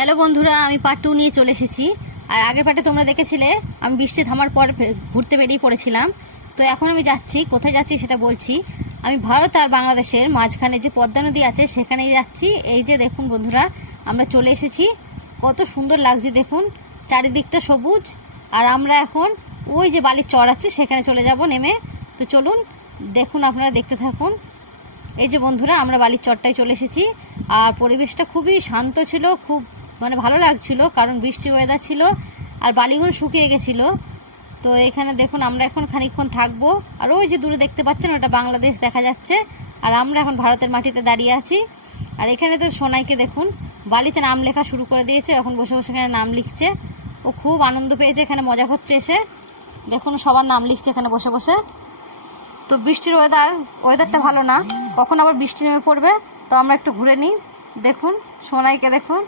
Hello বন্ধুরা, আমি part 2 নিয়ে চলে এসেছি। আর আগের পার্টে তোমরা দেখেছিলে আমি বৃষ্টি থামার পর ঘুরতে বেরিয়ে পড়েছিলাম। তো এখন আমি যাচ্ছি, কোথায় যাচ্ছি সেটা বলছি। আমি ভারত আর বাংলাদেশের মাঝখানে যে পদ্মা নদী আছে সেখানেই যাচ্ছি। এই যে দেখুন বন্ধুরা, আমরা চলে এসেছি। কত সুন্দর লাগছে দেখুন, চারিদিকটা সবুজ। আর আমরা এখন ওই যে বালির চর আছে সেখানে চলে যাব নেমে। তো চলুন দেখুন, আপনারা দেখতে থাকুন। এই যে বন্ধুরা, আমরা বালির চরটায় চলে এসেছি। আর পরিবেশটা খুবই শান্ত ছিল, খুব ভালো লাগছিল, কারণ বৃষ্টির ওয়েদার ছিল আর বালিগুলো শুকিয়ে গেছিলো। তো এখানে দেখুন, আমরা এখন খানিকক্ষণ থাকবো। আর ওই যে দূরে দেখতে পাচ্ছেন ওটা বাংলাদেশ দেখা যাচ্ছে, আর আমরা এখন ভারতের মাটিতে দাঁড়িয়ে আছি। আর এখানে তো সোনাইকে দেখুন, বালিতে নাম লেখা শুরু করে দিয়েছে, এখন বসে বসে এখানে নাম লিখছে। ও খুব আনন্দ পেয়েছে, এখানে মজা করছে এসে। দেখুন সবার নাম লিখছে এখানে বসে বসে। তো বৃষ্টির ওয়েদারটা ভালো না, কখন আবার বৃষ্টি নেমে পড়বে। তো আমরা একটু ঘুরে নিই। দেখুন সোনাইকে দেখুন,